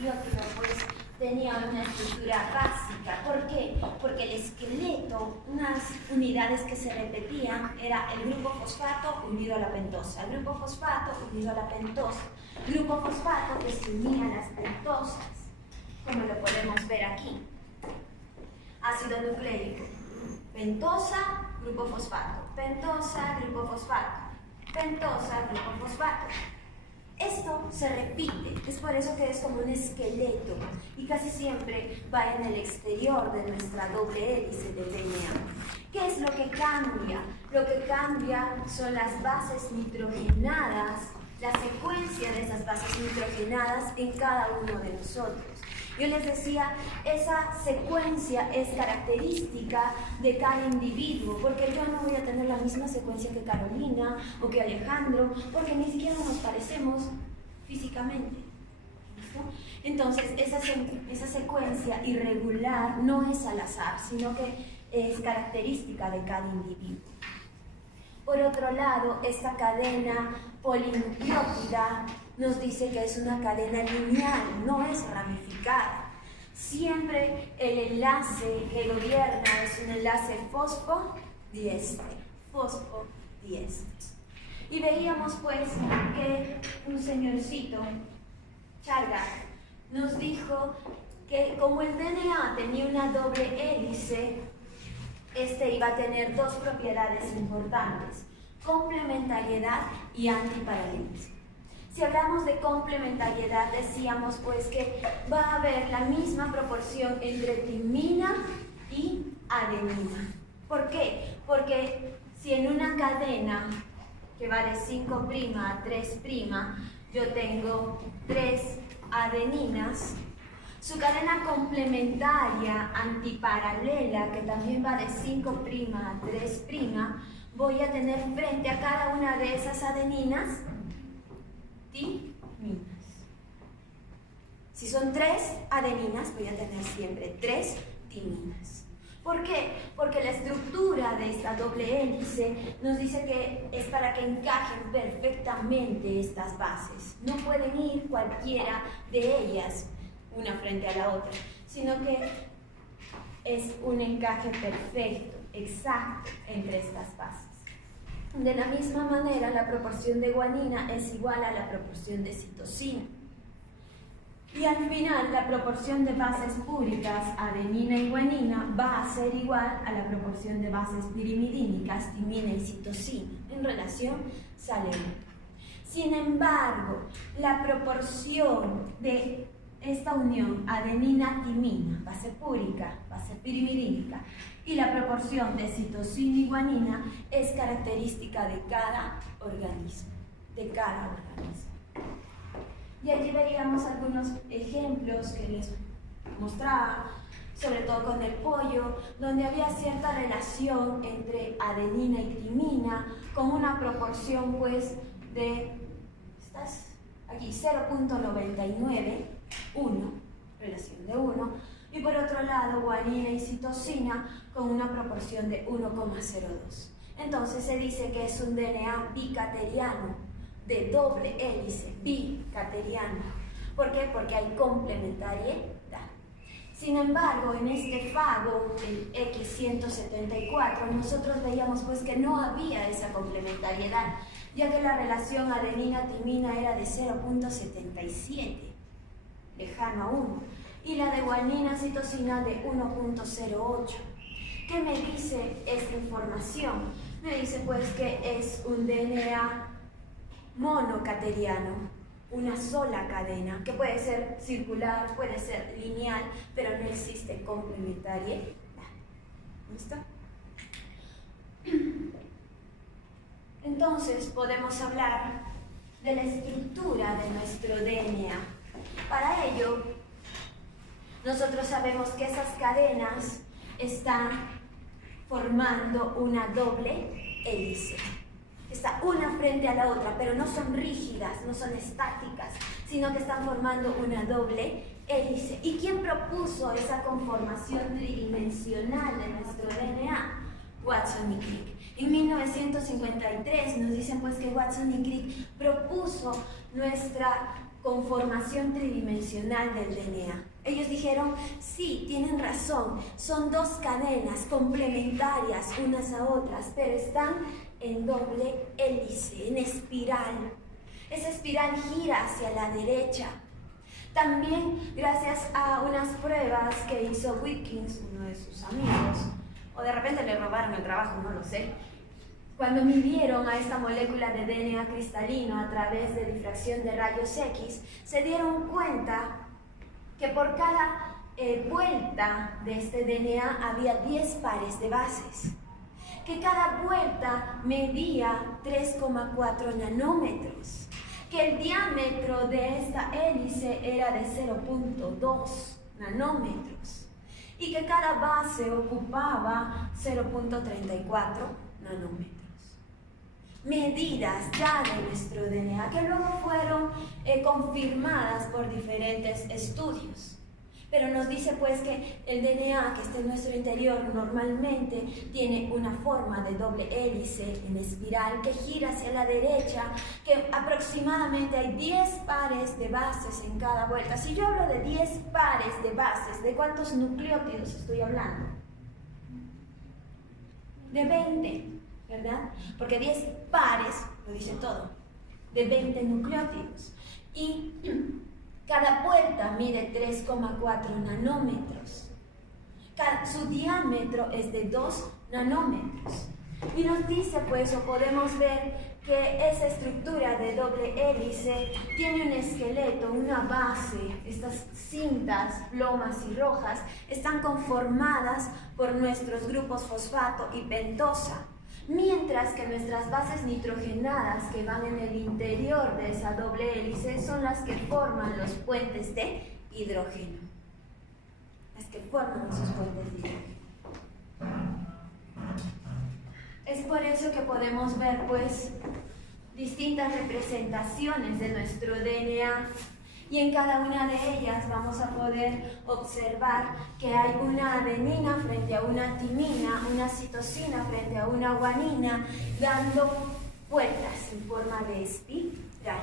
nucleótido pues tenía una estructura básica. ¿Por qué? Porque el esqueleto, unas unidades que se repetían, era el grupo fosfato unido a la pentosa, el grupo fosfato unido a la pentosa, grupo fosfato que se unía a las pentosas, como lo podemos ver aquí. Ácido nucleico, pentosa, grupo fosfato, pentosa, grupo fosfato, pentosa, grupo fosfato. Esto se repite, es por eso que es como un esqueleto y casi siempre va en el exterior de nuestra doble hélice del DNA. ¿Qué es lo que cambia? Lo que cambia son las bases nitrogenadas, la secuencia de esas bases nitrogenadas en cada uno de nosotros. Yo les decía, esa secuencia es característica de cada individuo, porque yo no voy a tener la misma secuencia que Carolina o que Alejandro, porque ni siquiera nos parecemos físicamente. ¿Listo? Entonces, esa secuencia irregular no es al azar, sino que es característica de cada individuo. Por otro lado, esta cadena polinucleótida nos dice que es una cadena lineal, no es ramificada. Siempre el enlace que gobierna es un enlace fosfodiéster, fosfodiéster. Y veíamos pues que un señorcito, Chargaff, nos dijo que como el DNA tenía una doble hélice, este iba a tener dos propiedades importantes: complementariedad y antiparalelismo. Si hablamos de complementariedad, decíamos pues que va a haber la misma proporción entre timina y adenina. ¿Por qué? Porque si en una cadena que va de 5' a 3', yo tengo 3 adeninas, su cadena complementaria antiparalela, que también va de 5' a 3', voy a tener frente a cada una de esas adeninas timinas. Si son 3 adeninas, voy a tener siempre 3 timinas. ¿Por qué? Porque la estructura de esta doble hélice nos dice que es para que encajen perfectamente estas bases. No pueden ir cualquiera de ellas una frente a la otra, sino que es un encaje perfecto, exacto entre estas bases. De la misma manera, la proporción de guanina es igual a la proporción de citosina. Y al final, la proporción de bases púricas, adenina y guanina, va a ser igual a la proporción de bases pirimidínicas, timina y citosina. En relación, sale 1. Sin embargo, la proporción de esta unión adenina-timina, base púrica, base pirimidínica, y la proporción de citosina y guanina es característica de cada organismo, Y allí veíamos algunos ejemplos que les mostraba, sobre todo con el pollo, donde había cierta relación entre adenina y timina, con una proporción pues de, aquí, 0.99, 1, relación de 1, y por otro lado guanina y citosina con una proporción de 1,02. Entonces se dice que es un DNA bicateriano, de doble hélice, bicateriano. ¿Por qué? Porque hay complementariedad. Sin embargo, en este fago, el X174, nosotros veíamos pues que no había esa complementariedad, ya que la relación adenina-timina era de 0.77, lejano a 1, y la de guanina-citosina de 1.08. ¿Qué me dice esta información? Me dice pues que es un DNA monocateriano, una sola cadena, que puede ser circular, puede ser lineal, pero no existe complementariedad. ¿Listo? Entonces podemos hablar de la estructura de nuestro DNA. Para ello, nosotros sabemos que esas cadenas están formando una doble hélice. Está una frente a la otra, pero no son rígidas, no son estáticas, sino que están formando una doble hélice. ¿Y quién propuso esa conformación tridimensional de nuestro DNA? Watson y Crick. En 1953 nos dicen pues que Watson y Crick propuso nuestra conformación tridimensional del DNA. Ellos dijeron, sí, tienen razón, son dos cadenas complementarias unas a otras, pero están en doble hélice, en espiral. Esa espiral gira hacia la derecha. También, gracias a unas pruebas que hizo Wilkins, uno de sus amigos, o de repente le robaron el trabajo, no lo sé, cuando midieron a esta molécula de DNA cristalino a través de difracción de rayos X, se dieron cuenta que por cada vuelta de este DNA había 10 pares de bases, que cada vuelta medía 3,4 nanómetros, que el diámetro de esta hélice era de 0,2 nanómetros y que cada base ocupaba 0,34 nanómetros. Medidas ya de nuestro DNA que luego fueron confirmadas por diferentes estudios. Pero nos dice pues que el DNA que está en nuestro interior normalmente tiene una forma de doble hélice en espiral que gira hacia la derecha, que aproximadamente hay 10 pares de bases en cada vuelta. Si yo hablo de 10 pares de bases, ¿de cuántos nucleótidos estoy hablando? De 20, ¿verdad? Porque 10 pares lo dice todo, de 20 nucleótidos. Y cada vuelta mide 3,4 nanómetros. Su diámetro es de 2 nanómetros. Y nos dice, pues, o podemos ver que esa estructura de doble hélice tiene un esqueleto, una base. Estas cintas, plomas y rojas, están conformadas por nuestros grupos fosfato y pentosa. Mientras que nuestras bases nitrogenadas que van en el interior de esa doble hélice son las que forman los puentes de hidrógeno. Las que forman esos puentes de hidrógeno. Es por eso que podemos ver, pues, distintas representaciones de nuestro DNA. Y en cada una de ellas vamos a poder observar que hay una adenina frente a una timina, una citosina frente a una guanina, dando vueltas en forma de espiral.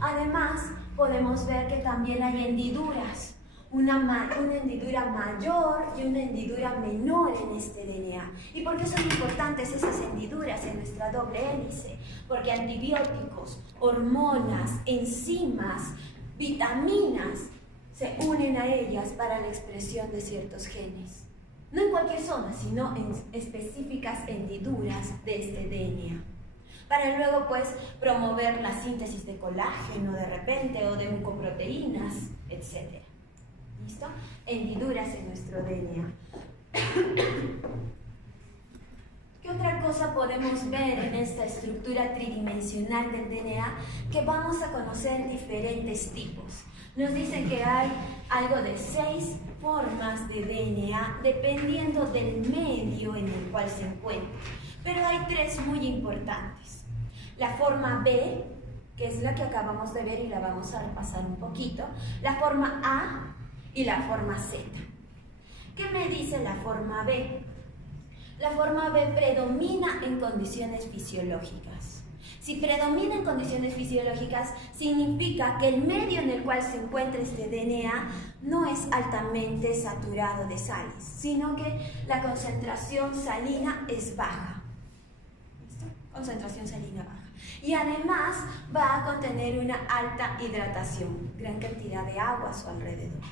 Además, podemos ver que también hay hendiduras, una hendidura mayor y una hendidura menor en este DNA. ¿Y por qué son importantes esas hendiduras en nuestra doble hélice? Porque antibióticos, hormonas, enzimas, vitaminas se unen a ellas para la expresión de ciertos genes. No en cualquier zona, sino en específicas hendiduras de este DNA. Para luego, pues, promover la síntesis de colágeno de repente o de mucoproteínas, etc. ¿Listo? Hendiduras en nuestro DNA. ¿Qué otra cosa podemos ver en esta estructura tridimensional del DNA? Que vamos a conocer diferentes tipos. Nos dicen que hay algo de 6 formas de DNA dependiendo del medio en el cual se encuentra. Pero hay 3 muy importantes. La forma B, que es la que acabamos de ver y la vamos a repasar un poquito. La forma A y la forma Z. ¿Qué me dice la forma B? La forma B predomina en condiciones fisiológicas. Si predomina en condiciones fisiológicas, significa que el medio en el cual se encuentra este DNA no es altamente saturado de sales, sino que la concentración salina es baja. ¿Listo? Concentración salina baja. Y además va a contener una alta hidratación, gran cantidad de agua a su alrededor.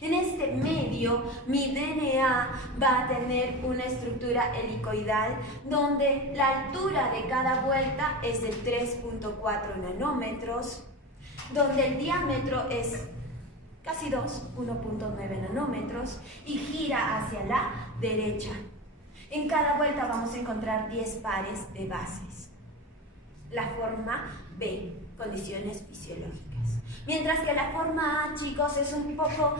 En este medio, mi DNA va a tener una estructura helicoidal donde la altura de cada vuelta es de 3,4 nanómetros, donde el diámetro es casi 2, 1,9 nanómetros, y gira hacia la derecha. En cada vuelta vamos a encontrar 10 pares de bases. La forma B, condiciones fisiológicas. Mientras que la forma A, chicos, es un poco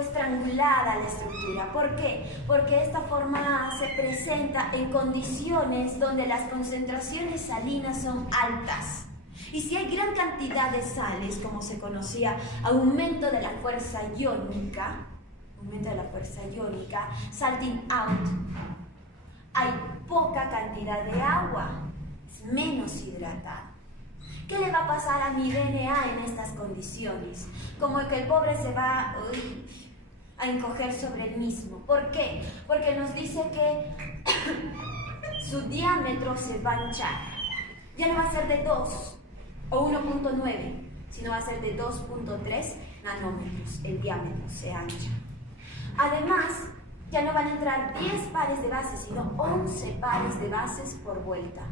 estrangulada la estructura. ¿Por qué? Porque esta forma A se presenta en condiciones donde las concentraciones salinas son altas. Y si hay gran cantidad de sales, como se conocía, aumento de la fuerza iónica, salting out, hay poca cantidad de agua, es menos hidratado. ¿Qué le va a pasar a mi DNA en estas condiciones? Como que el pobre se va a encoger sobre el mismo. ¿Por qué? Porque nos dice que su diámetro se va a hinchar. Ya no va a ser de 2 o 1.9, sino va a ser de 2.3 nanómetros. El diámetro se ancha. Además, ya no van a entrar 10 pares de bases, sino 11 pares de bases por vuelta.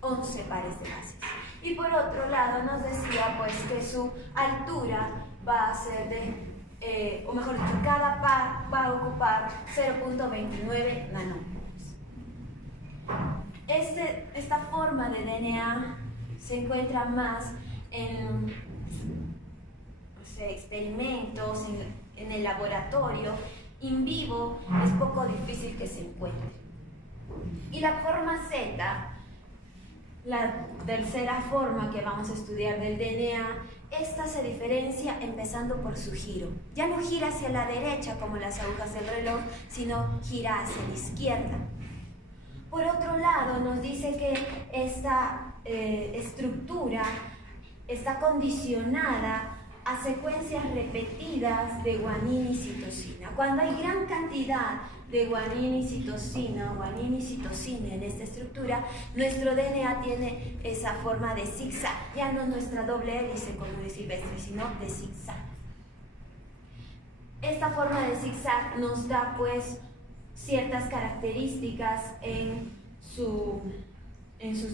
11 pares de bases. Y por otro lado nos decía pues que su altura va a ser de, o mejor dicho, cada par va a ocupar 0.29 nanómetros. Esta forma de DNA se encuentra más en experimentos, en el laboratorio. In vivo es poco difícil que se encuentre. Y la forma Z, la tercera forma que vamos a estudiar del DNA, esta se diferencia empezando por su giro. Ya no gira hacia la derecha como las agujas del reloj, sino gira hacia la izquierda. Por otro lado, nos dice que esta estructura está condicionada a secuencias repetidas de guanina y citosina. Cuando hay gran cantidad de guanina y citosina en esta estructura, nuestro DNA tiene esa forma de zigzag, ya no nuestra doble hélice como de Silvestre, sino de zigzag. Esta forma de zigzag nos da pues ciertas características en sus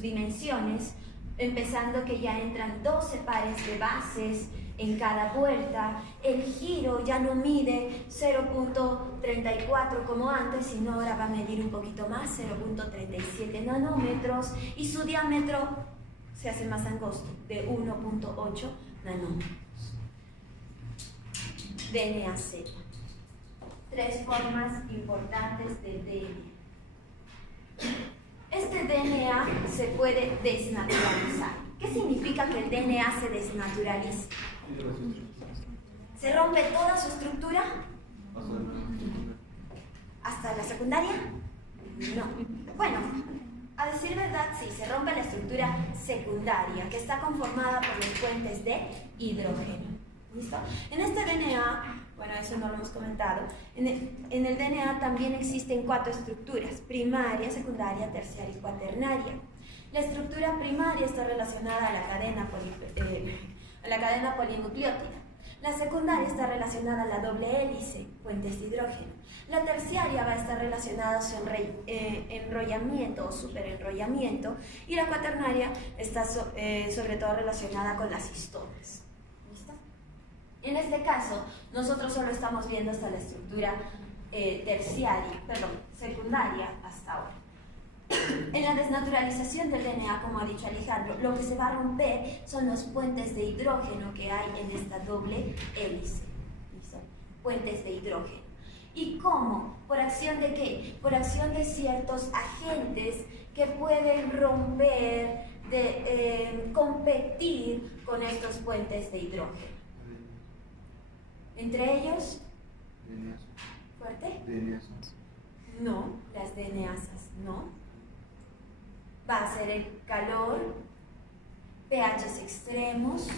dimensiones, empezando que ya entran 12 pares de bases en cada vuelta. El giro ya no mide 0.34 como antes, sino ahora va a medir un poquito más, 0.37 nanómetros, y su diámetro se hace más angosto, de 1.8 nanómetros. DNA Z. 3 formas importantes de DNA. Este DNA se puede desnaturalizar. ¿Qué significa que el DNA se desnaturaliza? ¿Se rompe toda su estructura? ¿Hasta la secundaria? No. Bueno, a decir verdad, sí, se rompe la estructura secundaria, que está conformada por los puentes de hidrógeno. ¿Listo? En este DNA, bueno, eso no lo hemos comentado, en el DNA también existen 4 estructuras: primaria, secundaria, terciaria y cuaternaria. La estructura primaria está relacionada a la cadena polinucleótida. La secundaria está relacionada a la doble hélice, puentes de hidrógeno. La terciaria va a estar relacionada a su enrollamiento o superenrollamiento, y la cuaternaria está sobre todo relacionada con las histonas. ¿Listo? En este caso, nosotros solo estamos viendo hasta la estructura secundaria hasta ahora. En la desnaturalización del DNA, como ha dicho Alejandro, lo que se va a romper son los puentes de hidrógeno que hay en esta doble hélice. ¿Listo? Puentes de hidrógeno. ¿Y cómo? ¿Por acción de qué? Por acción de ciertos agentes que pueden romper, competir con estos puentes de hidrógeno. Entre ellos, ¿fuerte? No, las DNAsas, no. Va a ser el calor, pHs extremos,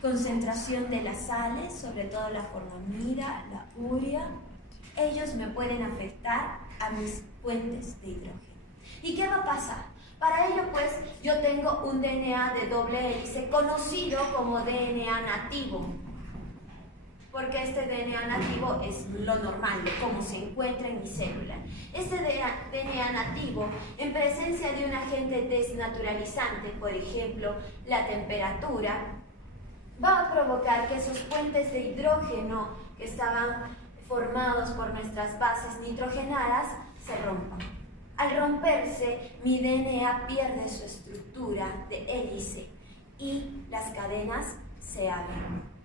concentración de las sales, sobre todo la formamida, la urea. Ellos me pueden afectar a mis puentes de hidrógeno. ¿Y qué va a pasar? Para ello, pues, yo tengo un DNA de doble hélice conocido como DNA nativo, porque este DNA nativo es lo normal, de cómo se encuentra en mi célula. Este DNA nativo, en presencia de un agente desnaturalizante, por ejemplo, la temperatura, va a provocar que esos puentes de hidrógeno que estaban formados por nuestras bases nitrogenadas se rompan. Al romperse, mi DNA pierde su estructura de hélice y las cadenas se abren.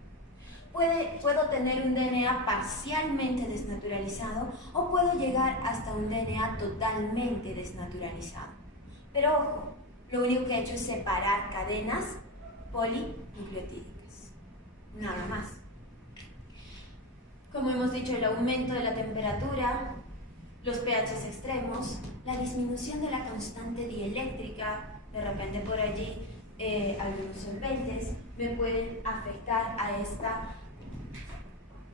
Puedo tener un DNA parcialmente desnaturalizado o puedo llegar hasta un DNA totalmente desnaturalizado. Pero ojo, lo único que he hecho es separar cadenas polinucleotídicas. Nada más. Como hemos dicho, el aumento de la temperatura, los pHs extremos, la disminución de la constante dieléctrica, de repente por allí algunos solventes me pueden afectar a esta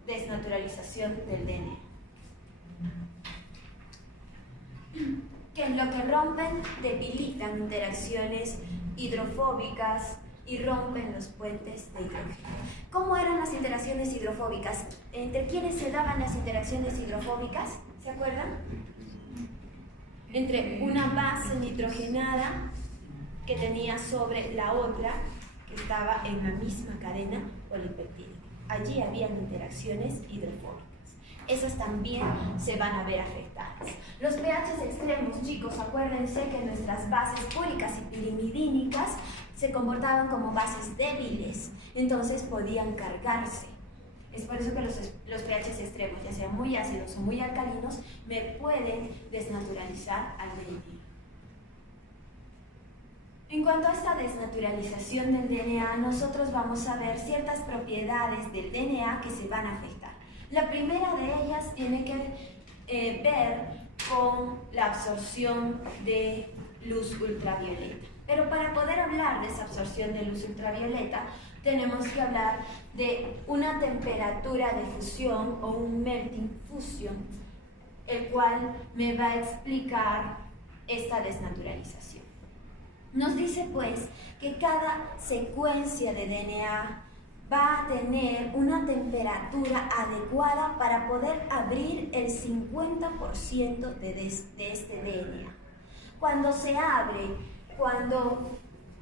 desnaturalización del DNA. Que lo que rompen debilitan interacciones hidrofóbicas y rompen los puentes de hidrógeno. ¿Cómo eran las interacciones hidrofóbicas? ¿Entre quiénes se daban las interacciones hidrofóbicas? ¿Se acuerdan? Entre una base nitrogenada que tenía sobre la otra que estaba en la misma cadena polipeptídica. Allí habían interacciones hidrofóbicas. Esas también se van a ver afectadas. Los pHs extremos, chicos, acuérdense que nuestras bases púricas y pirimidínicas se comportaban como bases débiles, entonces podían cargarse. Es por eso que los pHs extremos, ya sean muy ácidos o muy alcalinos, me pueden desnaturalizar al DNA. En cuanto a esta desnaturalización del DNA, nosotros vamos a ver ciertas propiedades del DNA que se van a afectar. La primera de ellas tiene que ver con la absorción de luz ultravioleta. Pero para poder hablar de esa absorción de luz ultravioleta, tenemos que hablar de una temperatura de fusión o un melting fusion, el cual me va a explicar esta desnaturalización. Nos dice pues que cada secuencia de DNA va a tener una temperatura adecuada para poder abrir el 50% de este DNA. Cuando se abre, cuando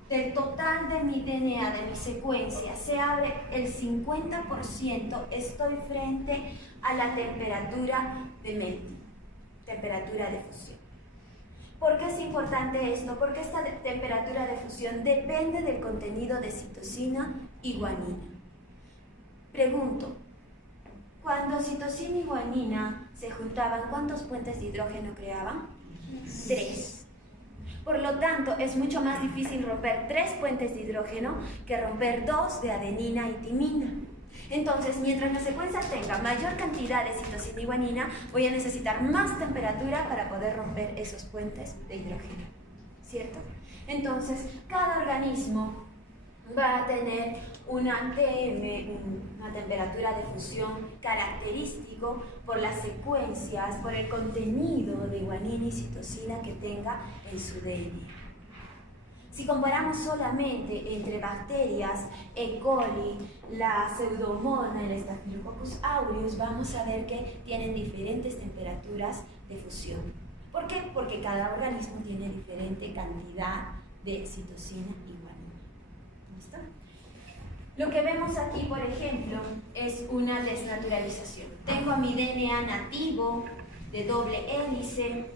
del total de mi DNA, de mi secuencia, se abre el 50%, estoy frente a la temperatura de melting, temperatura de fusión. ¿Por qué es importante esto? Porque esta temperatura de fusión depende del contenido de citosina y guanina. Pregunto, cuando citosina y guanina se juntaban, ¿cuántos puentes de hidrógeno creaban? 3. Por lo tanto, es mucho más difícil romper 3 puentes de hidrógeno que romper 2 de adenina y timina. Entonces, mientras la secuencia tenga mayor cantidad de citosina y guanina, voy a necesitar más temperatura para poder romper esos puentes de hidrógeno, ¿cierto? Entonces, cada organismo va a tener una temperatura de fusión característico por las secuencias, por el contenido de guanina y citosina que tenga en su DNA. Si comparamos solamente entre bacterias, E. coli, la Pseudomonas y el Staphylococcus aureus, vamos a ver que tienen diferentes temperaturas de fusión. ¿Por qué? Porque cada organismo tiene diferente cantidad de citosina y guanina. ¿Listo? Lo que vemos aquí, por ejemplo, es una desnaturalización. Tengo a mi DNA nativo de doble hélice,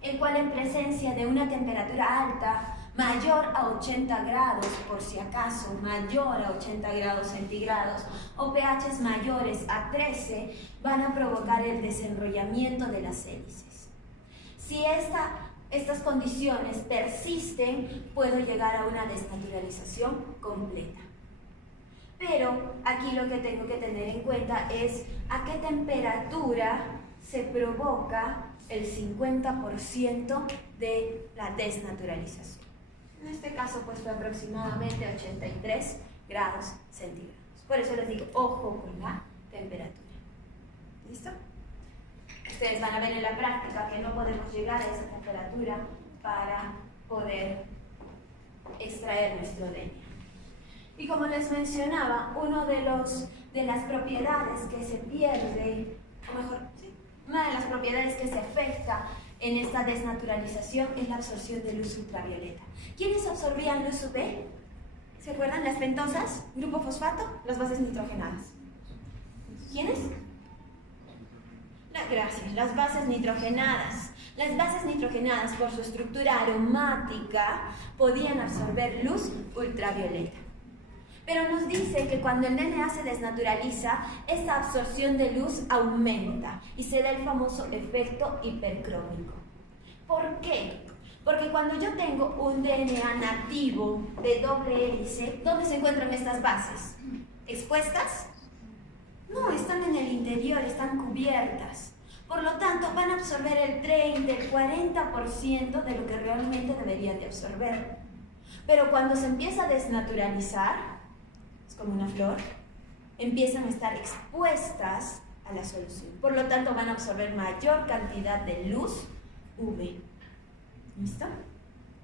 el cual en presencia de una temperatura alta, mayor a 80 grados, por si acaso, mayor a 80 grados centígrados, o pHs mayores a 13, van a provocar el desenrollamiento de las hélices. Si estas condiciones persisten, puedo llegar a una desnaturalización completa. Pero aquí lo que tengo que tener en cuenta es a qué temperatura se provoca el 50% de la desnaturalización. En este caso pues fue aproximadamente 83 grados centígrados. Por eso les digo, ojo con la temperatura. ¿Listo? Ustedes van a ver en la práctica que no podemos llegar a esa temperatura para poder extraer nuestro DNA. Y como les mencionaba, una de las propiedades que se pierde, o mejor, sí, una de las propiedades que se afecta en esta desnaturalización es la absorción de luz ultravioleta. ¿Quiénes absorbían luz UV? ¿Se acuerdan? Las pentosas, grupo fosfato, las bases nitrogenadas. ¿Quiénes? Gracias, las bases nitrogenadas. Las bases nitrogenadas, por su estructura aromática, podían absorber luz ultravioleta. Pero nos dice que cuando el DNA se desnaturaliza, esta absorción de luz aumenta y se da el famoso efecto hipercrómico. ¿Por qué? Porque cuando yo tengo un DNA nativo de doble hélice, ¿dónde se encuentran estas bases? ¿Expuestas? No, están en el interior, están cubiertas. Por lo tanto, van a absorber el 30, el 40% de lo que realmente deberían de absorber. Pero cuando se empieza a desnaturalizar, es como una flor, empiezan a estar expuestas a la solución. Por lo tanto, van a absorber mayor cantidad de luz UV. ¿Listo?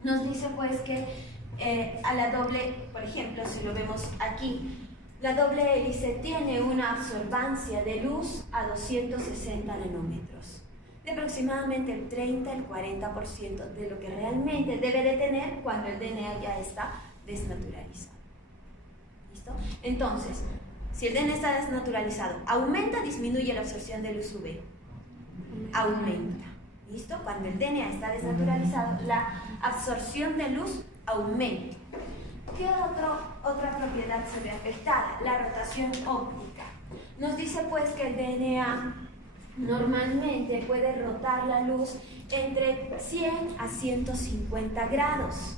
Nos dice pues que a la doble, por ejemplo, si lo vemos aquí, la doble hélice tiene una absorbancia de luz a 260 nanómetros, de aproximadamente el 30 al 40% de lo que realmente debe de tener cuando el DNA ya está desnaturalizado. ¿Listo? Entonces, si el DNA está desnaturalizado, ¿aumenta o disminuye la absorción de luz UV? Aumenta. ¿Listo? Cuando el DNA está desnaturalizado, la absorción de luz aumenta. ¿Qué otra propiedad se ve afectada? La rotación óptica. Nos dice pues que el DNA normalmente puede rotar la luz entre 100 a 150 grados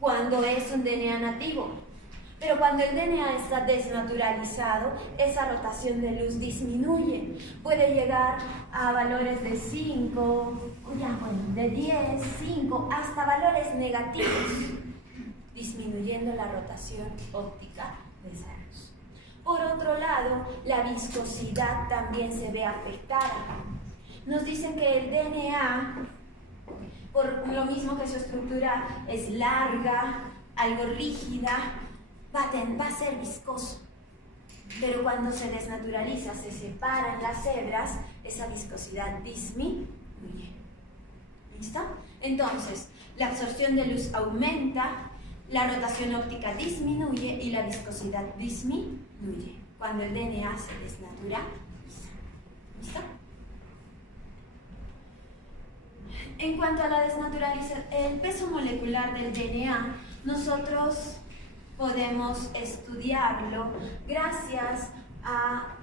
cuando es un DNA nativo. Pero cuando el DNA está desnaturalizado, esa rotación de luz disminuye. Puede llegar a valores de 5, de 10, 5, hasta valores negativos, disminuyendo la rotación óptica de esa luz. Por otro lado, la viscosidad también se ve afectada. Nos dicen que el DNA, por lo mismo que su estructura es larga, algo rígida, va a ser viscoso. Pero cuando se desnaturaliza, se separan las hebras, esa viscosidad disminuye. ¿Listo? Entonces, la absorción de luz aumenta, la rotación óptica disminuye y la viscosidad disminuye cuando el DNA se desnaturaliza. ¿Listo? En cuanto a la desnaturalización, el peso molecular del DNA, nosotros podemos estudiarlo gracias a,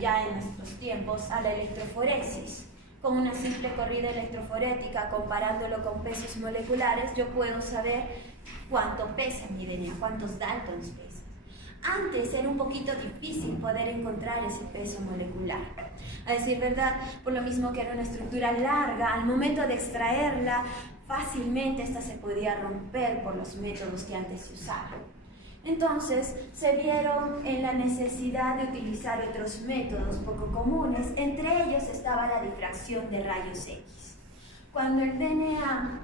ya en nuestros tiempos, a la electroforesis. Con una simple corrida electroforética, comparándolo con pesos moleculares, yo puedo saber cuánto pesa mi DNA, cuántos Daltons pesa. Antes era un poquito difícil poder encontrar ese peso molecular. A decir verdad, por lo mismo que era una estructura larga, al momento de extraerla, fácilmente esta se podía romper por los métodos que antes se usaban. Entonces, se vieron en la necesidad de utilizar otros métodos poco comunes, entre ellos estaba la difracción de rayos X. Cuando el DNA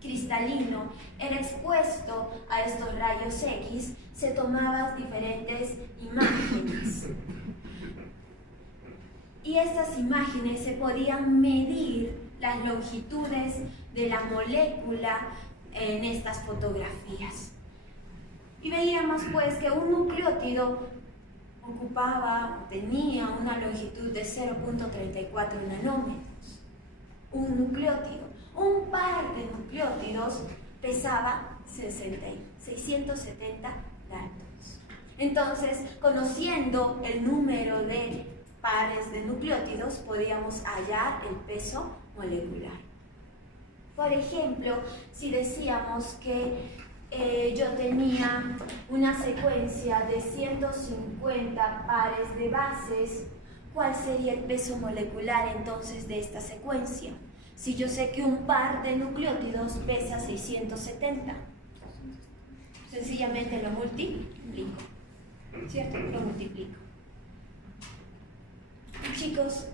cristalino era expuesto a estos rayos X, se tomaban diferentes imágenes. Y estas imágenes se podían medir las longitudes de la molécula en estas fotografías. Y veíamos pues que un nucleótido tenía una longitud de 0.34 nanómetros. Un nucleótido. Un par de nucleótidos pesaba 670 Daltons. Entonces, conociendo el número de pares de nucleótidos, podíamos hallar el peso molecular. Por ejemplo, si decíamos que yo tenía una secuencia de 150 pares de bases, ¿cuál sería el peso molecular entonces de esta secuencia? Si yo sé que un par de nucleótidos pesa 670, sencillamente lo multiplico, ¿cierto? Lo multiplico. Chicos,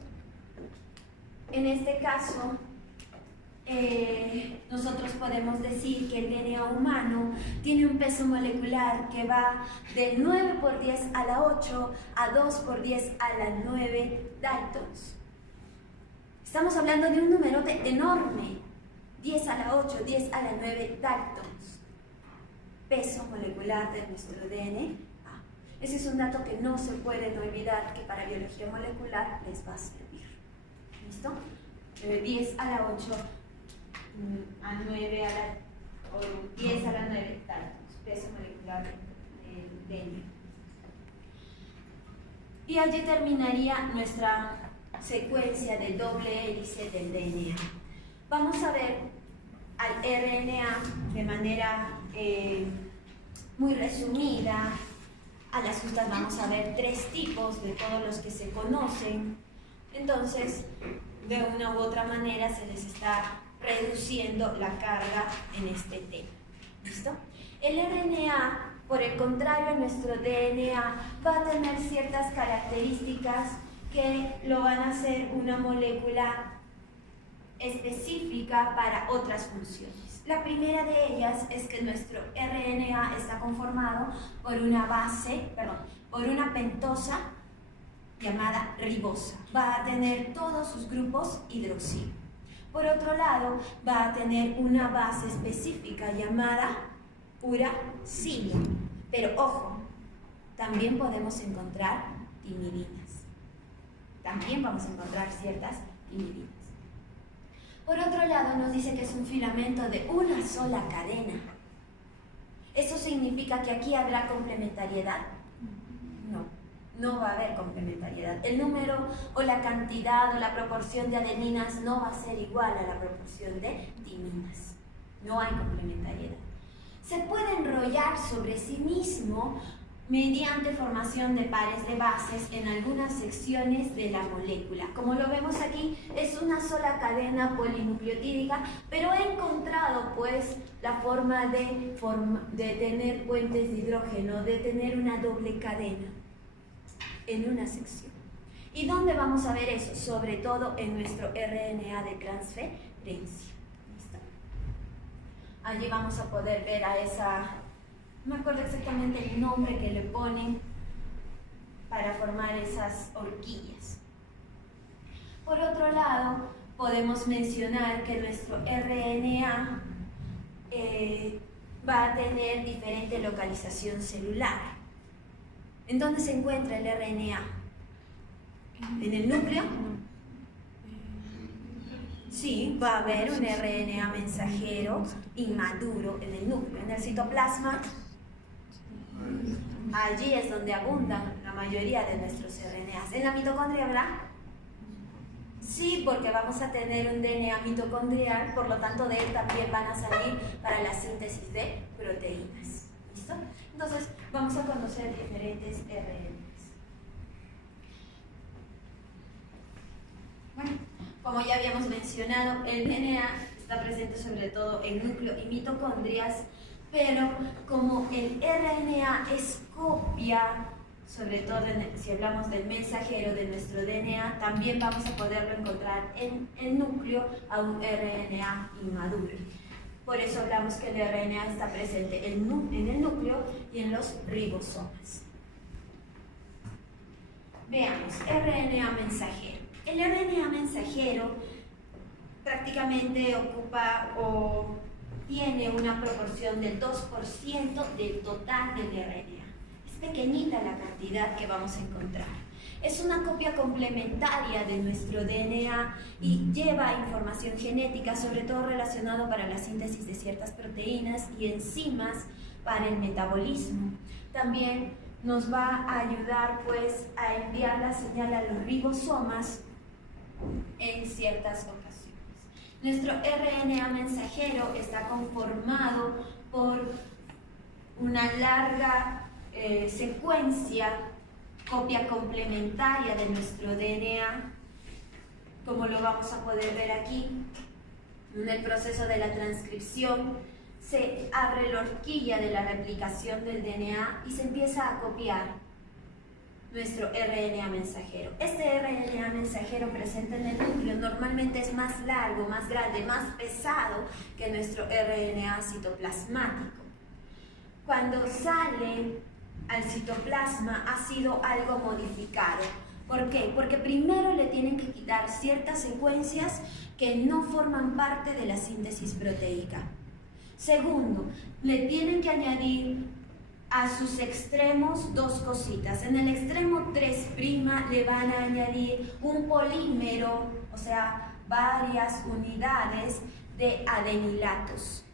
en este caso, nosotros podemos decir que el DNA humano tiene un peso molecular que va de 9 por 10 a la 8 a 2 por 10 a la 9 Daltons. Estamos hablando de un número enorme, 10 a la 8, 10 a la 9 Daltons. Peso molecular de nuestro DNA. Ese es un dato que no se pueden olvidar, que para biología molecular les va a servir. ¿Listo? 10 a la 8 a 9 a la, o 10 a la 9 Daltons, peso molecular del DNA. Y allí terminaría nuestra secuencia de doble hélice del DNA. Vamos a ver al RNA de manera muy resumida. A las justas vamos a ver 3 tipos de todos los que se conocen. Entonces, de una u otra manera se les está reduciendo la carga en este tema. ¿Listo? El RNA, por el contrario, nuestro DNA va a tener ciertas características que lo van a hacer una molécula específica para otras funciones. La primera de ellas es que nuestro RNA está conformado por por una pentosa llamada ribosa. Va a tener todos sus grupos hidroxilo. Por otro lado, va a tener una base específica llamada uracilo. Pero ojo, también podemos encontrar timidinas. También vamos a encontrar ciertas timidinas. Por otro lado, nos dice que es un filamento de una sola cadena. ¿Eso significa que aquí habrá complementariedad? No va a haber complementariedad. El número o la cantidad o la proporción de adeninas no va a ser igual a la proporción de timinas. No hay complementariedad. Se puede enrollar sobre sí mismo mediante formación de pares de bases en algunas secciones de la molécula. Como lo vemos aquí, es una sola cadena polinucleotídica, pero he encontrado pues la forma de tener puentes de hidrógeno, de tener una doble cadena en una sección. ¿Y dónde vamos a ver eso? Sobre todo en nuestro RNA de transferencia. ¿Listo? Allí vamos a poder ver a esa, no me acuerdo exactamente el nombre que le ponen para formar esas horquillas. Por otro lado, podemos mencionar que nuestro RNA va a tener diferente localización celular. ¿En dónde se encuentra el RNA? ¿En el núcleo? Sí, va a haber un RNA mensajero inmaduro en el núcleo. En el citoplasma, allí es donde abundan la mayoría de nuestros RNAs. ¿En la mitocondria habrá? Sí, porque vamos a tener un DNA mitocondrial, por lo tanto de él también van a salir para la síntesis de proteínas. ¿Listo? Entonces, vamos a conocer diferentes RNAs. Bueno, como ya habíamos mencionado, el DNA está presente sobre todo en núcleo y mitocondrias, pero como el RNA es copia, sobre todo si hablamos del mensajero de nuestro DNA, también vamos a poderlo encontrar en el núcleo a un RNA inmaduro. Por eso hablamos que el RNA está presente en el núcleo y en los ribosomas. Veamos, RNA mensajero. El RNA mensajero prácticamente ocupa o tiene una proporción del 2% del total del RNA. Es pequeñita la cantidad que vamos a encontrar. Es una copia complementaria de nuestro DNA y lleva información genética, sobre todo relacionado para la síntesis de ciertas proteínas y enzimas para el metabolismo. También nos va a ayudar pues a enviar la señal a los ribosomas en ciertas ocasiones. Nuestro RNA mensajero está conformado por una larga secuencia, copia complementaria de nuestro DNA, como lo vamos a poder ver aquí. En el proceso de la transcripción se abre la horquilla de la replicación del DNA y se empieza a copiar nuestro RNA mensajero. Este RNA mensajero presente en el núcleo normalmente es más largo, más grande, más pesado que nuestro RNA citoplasmático. Cuando sale al citoplasma ha sido algo modificado. ¿Por qué? Porque primero le tienen que quitar ciertas secuencias que no forman parte de la síntesis proteica. Segundo, le tienen que añadir a sus extremos dos cositas. En el extremo 3' le van a añadir un polímero, o sea, varias unidades de adenilatos,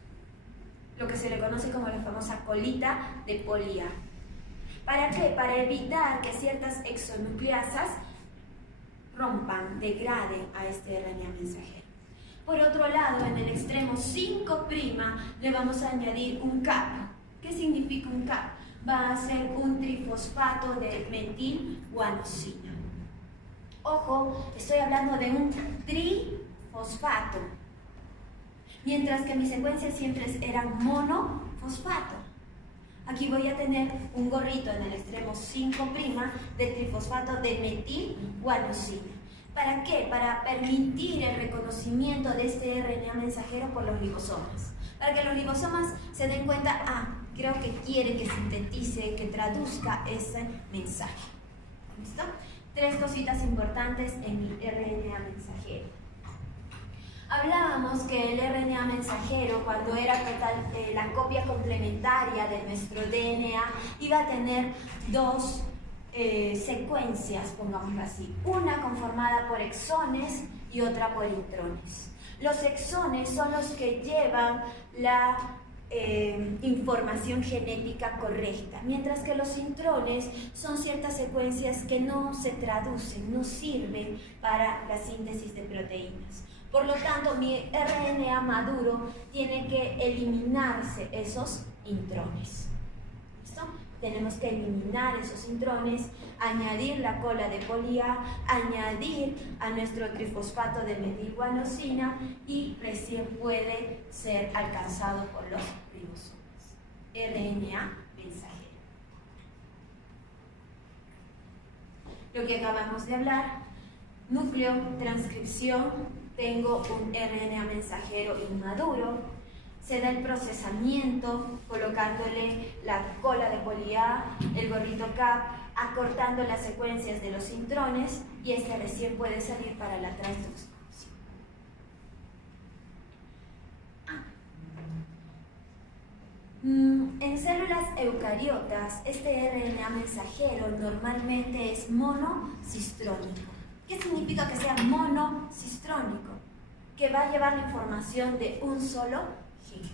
lo que se le conoce como la famosa colita de Polya. ¿Para qué? Para evitar que ciertas exonucleasas rompan, degraden a este RNA mensajero. Por otro lado, en el extremo 5' le vamos a añadir un CAP. ¿Qué significa un CAP? Va a ser un trifosfato de metilguanosina. Ojo, estoy hablando de un trifosfato. Mientras que mis secuencias siempre eran mono fosfato. Aquí voy a tener un gorrito en el extremo 5' de trifosfato de metilguanosina. ¿Para qué? Para permitir el reconocimiento de este RNA mensajero por los ribosomas. Para que los ribosomas se den cuenta, creo que quiere que sintetice, que traduzca ese mensaje. ¿Listo? 3 cositas importantes en mi RNA mensajero. Hablábamos que el RNA mensajero, cuando era la copia complementaria de nuestro DNA, iba a tener 2 secuencias, pongámoslo así. Una conformada por exones y otra por intrones. Los exones son los que llevan la información genética correcta, mientras que los intrones son ciertas secuencias que no se traducen, no sirven para la síntesis de proteínas. Por lo tanto, mi RNA maduro tiene que eliminarse esos intrones. ¿Listo? Tenemos que eliminar esos intrones, añadir la cola de poli A, añadir a nuestro trifosfato de metilguanosina y recién puede ser alcanzado por los ribosomas. RNA mensajero. Lo que acabamos de hablar, núcleo, transcripción, tengo un RNA mensajero inmaduro, se da el procesamiento colocándole la cola de poli A, el gorrito CAP, acortando las secuencias de los intrones y este recién puede salir para la transducción. En células eucariotas, este RNA mensajero normalmente es monocistrónico. ¿Qué significa que sea monocistrónico? Que va a llevar la información de un solo gen.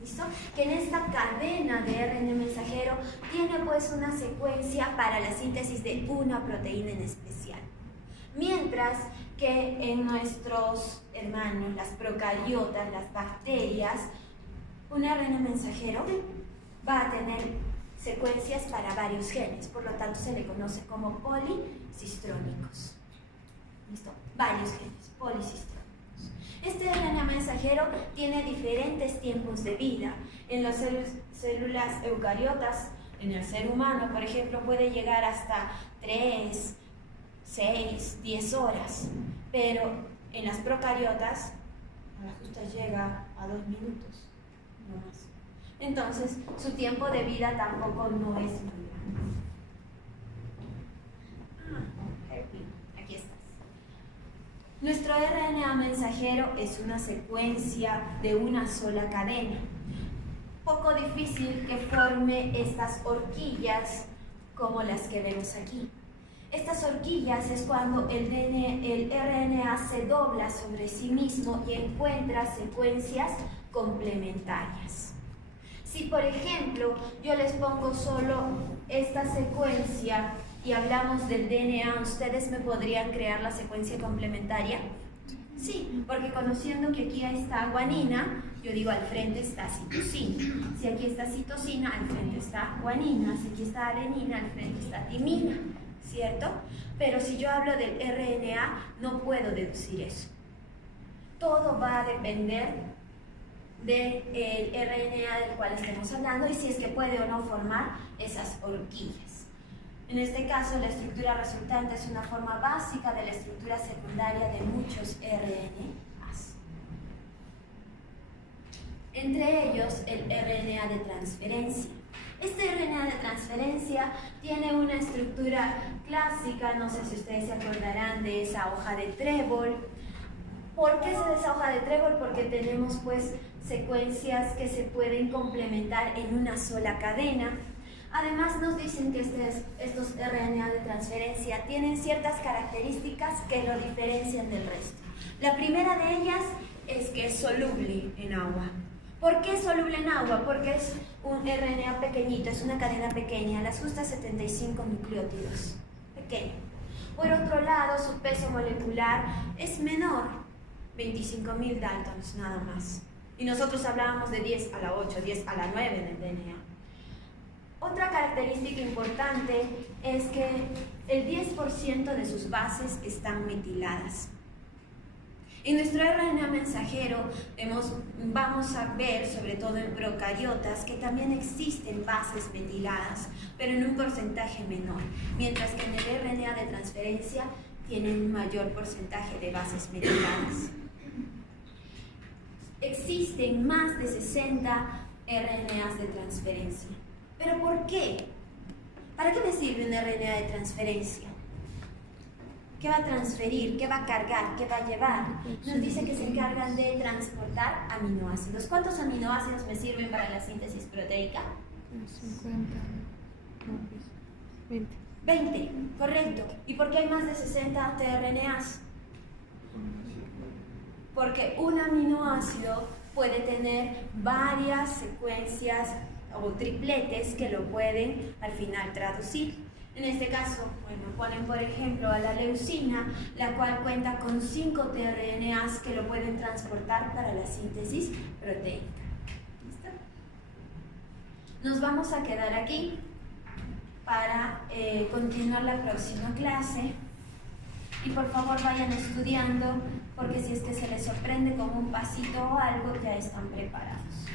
¿Listo? Que en esta cadena de RNA mensajero tiene pues una secuencia para la síntesis de una proteína en especial. Mientras que en nuestros hermanos, las procariotas, las bacterias, un RNA mensajero va a tener secuencias para varios genes, por lo tanto se le conoce como policistrónicos. ¿Listo? Varios genes, policistrónicos. Este RNA mensajero tiene diferentes tiempos de vida. En las células eucariotas, en el ser humano, por ejemplo, puede llegar hasta 3, 6, 10 horas, pero en las procariotas, a la justa llega a 2 minutos, no más. Entonces, su tiempo de vida tampoco no es muy grande. Aquí estás. Nuestro RNA mensajero es una secuencia de una sola cadena. Poco difícil que forme estas horquillas como las que vemos aquí. Estas horquillas es cuando el RNA se dobla sobre sí mismo y encuentra secuencias complementarias. Si, por ejemplo, yo les pongo solo esta secuencia y hablamos del DNA, ¿ustedes me podrían crear la secuencia complementaria? Sí, porque conociendo que aquí está guanina, yo digo al frente está citosina. Si aquí está citosina, al frente está guanina. Si aquí está adenina, al frente está timina, ¿cierto? Pero si yo hablo del RNA, no puedo deducir eso. Todo va a depender del RNA del cual estemos hablando y si es que puede o no formar esas horquillas. En este caso, la estructura resultante es una forma básica de la estructura secundaria de muchos RNAs. Entre ellos, el RNA de transferencia. Este RNA de transferencia tiene una estructura clásica, no sé si ustedes se acordarán de esa hoja de trébol. ¿Por qué es esa hoja de trébol? Porque tenemos pues secuencias que se pueden complementar en una sola cadena. Además nos dicen que estos RNA de transferencia tienen ciertas características que lo diferencian del resto. La primera de ellas es que es soluble en agua. ¿Por qué es soluble en agua? Porque es un RNA pequeñito, es una cadena pequeña, las justa 75 nucleótidos, pequeño. Por otro lado, su peso molecular es menor, 25.000 daltons nada más. Y nosotros hablábamos de 10 a la 8, 10 a la 9 en el DNA. Otra característica importante es que el 10% de sus bases están metiladas. En nuestro RNA mensajero vamos a ver, sobre todo en procariotas, que también existen bases metiladas, pero en un porcentaje menor, mientras que en el RNA de transferencia tienen un mayor porcentaje de bases metiladas. Existen más de 60 RNAs de transferencia. ¿Pero por qué? ¿Para qué me sirve un RNA de transferencia? ¿Qué va a transferir? ¿Qué va a cargar? ¿Qué va a llevar? Nos dice que se encargan de transportar aminoácidos. ¿Cuántos aminoácidos me sirven para la síntesis proteica? 50. 20. 20, correcto. ¿Y por qué hay más de 60 tRNAs? Porque un aminoácido puede tener varias secuencias o tripletes que lo pueden al final traducir. En este caso, bueno, ponen por ejemplo a la leucina, la cual cuenta con 5 tRNAs que lo pueden transportar para la síntesis proteica. ¿Listo? Nos vamos a quedar aquí para continuar la próxima clase. Y por favor vayan estudiando, porque si es que se les sorprende con un pasito o algo, ya están preparados.